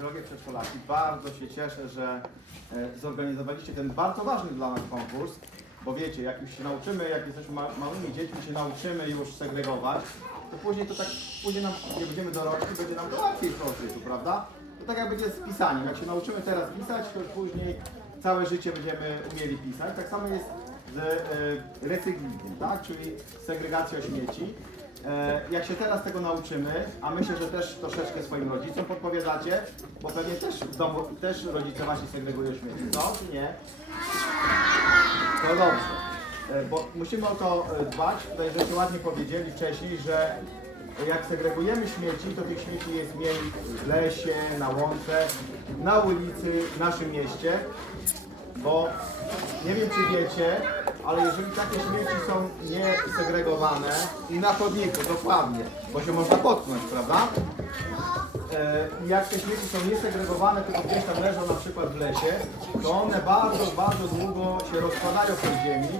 drogie przedszkolaki, bardzo się cieszę, że e, zorganizowaliście ten bardzo ważny dla nas konkurs, bo wiecie, jak już się nauczymy, jak jesteśmy ma małymi dziećmi, się nauczymy już segregować, to później to tak, później nam, nie będziemy dorośli, będzie nam to łatwiej w prawda? To tak jak będzie z pisaniem, jak się nauczymy teraz pisać, to później całe życie będziemy umieli pisać. Tak samo jest z e, recyklingiem, tak? czyli segregacją śmieci. E, jak się teraz tego nauczymy, a myślę, że też troszeczkę swoim rodzicom podpowiadacie, bo pewnie też w domu też rodzice wasi segregują śmieci, co czy nie? To dobrze, E, bo musimy o to e, dbać. Tutaj żeście ładnie powiedzieli wcześniej, że jak segregujemy śmieci, to tych śmieci jest mniej w lesie, na łące, na ulicy, w naszym mieście, bo nie wiem czy wiecie, ale jeżeli takie śmieci są niesegregowane i na chodniku, dokładnie, bo się można potknąć, prawda? E, jak te śmieci są niesegregowane, tylko gdzieś tam leżą na przykład w lesie, to one bardzo, bardzo długo się rozkładają w tej ziemi